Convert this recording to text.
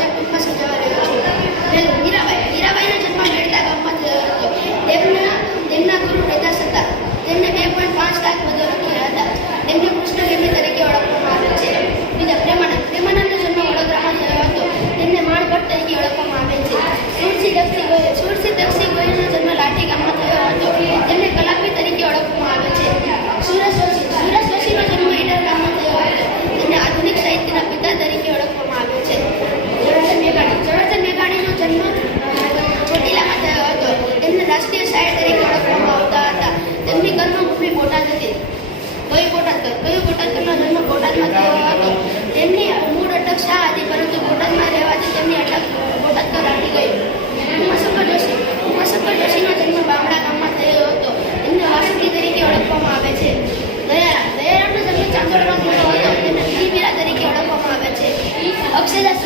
ગજબ કુંભમાં સજાવા રહ્યો છું. પહેલું મીરાબાઈનો જન્મ મેળતા ગામમાં થયો હતો. તેમના ગુરુ રૈદાસ હતા. તેમને 2.5 લાખ પદો લખ્યા હતા. તેમને કૃષ્ણદેવી તરીકે ઓળખવામાં આવે છે. બીજા પ્રેમાનંદનો જન્મ વડોદરામાં થયો હતો. તેમને માણભટ્ટ તરીકે ઓળખવામાં આવે છે. સુરસિંહ દક્ષી ગોહિલનો જન્મ લાઠી ગામમાં થયો હતો. તેમને કલાપી તરીકે ઓળખવામાં આવે છે. સુરજ જોશીનો જન્મ ઈડર ગામમાં થયો હતો. તેમને આધુનિક સાહિત્યના પિતા તરીકે ઓળખવામાં આવે છે. ઝવેરચંદ મેઘાણીનો જન્મ ચોટીલામાં થયો હતો. તેમને રાષ્ટ્રીય શાયર તરીકે ઓળખવામાં આવતા હતા. તેમની કર્મભૂમિ બોટાદ હતી. કયું બોટાદકરનો જન્મ બોટાદમાં થયો હતો. તેમની મૂળ અટક શાહ હતી, પરંતુ બોટાદમાં રહેવાથી તેમની અટક બોટાદકર આવી ગઈ. ઉમાશંકર જોશીનો જન્મ બામણા ગામમાં થયો હતો. તેમને વાસુકી તરીકે ઓળખવામાં આવે છે. દયારામનો જન્મ ચાંદોડમાં થયો હતો. તેમને વીરા તરીકે ઓળખવામાં આવે છે. અક્ષયદાસ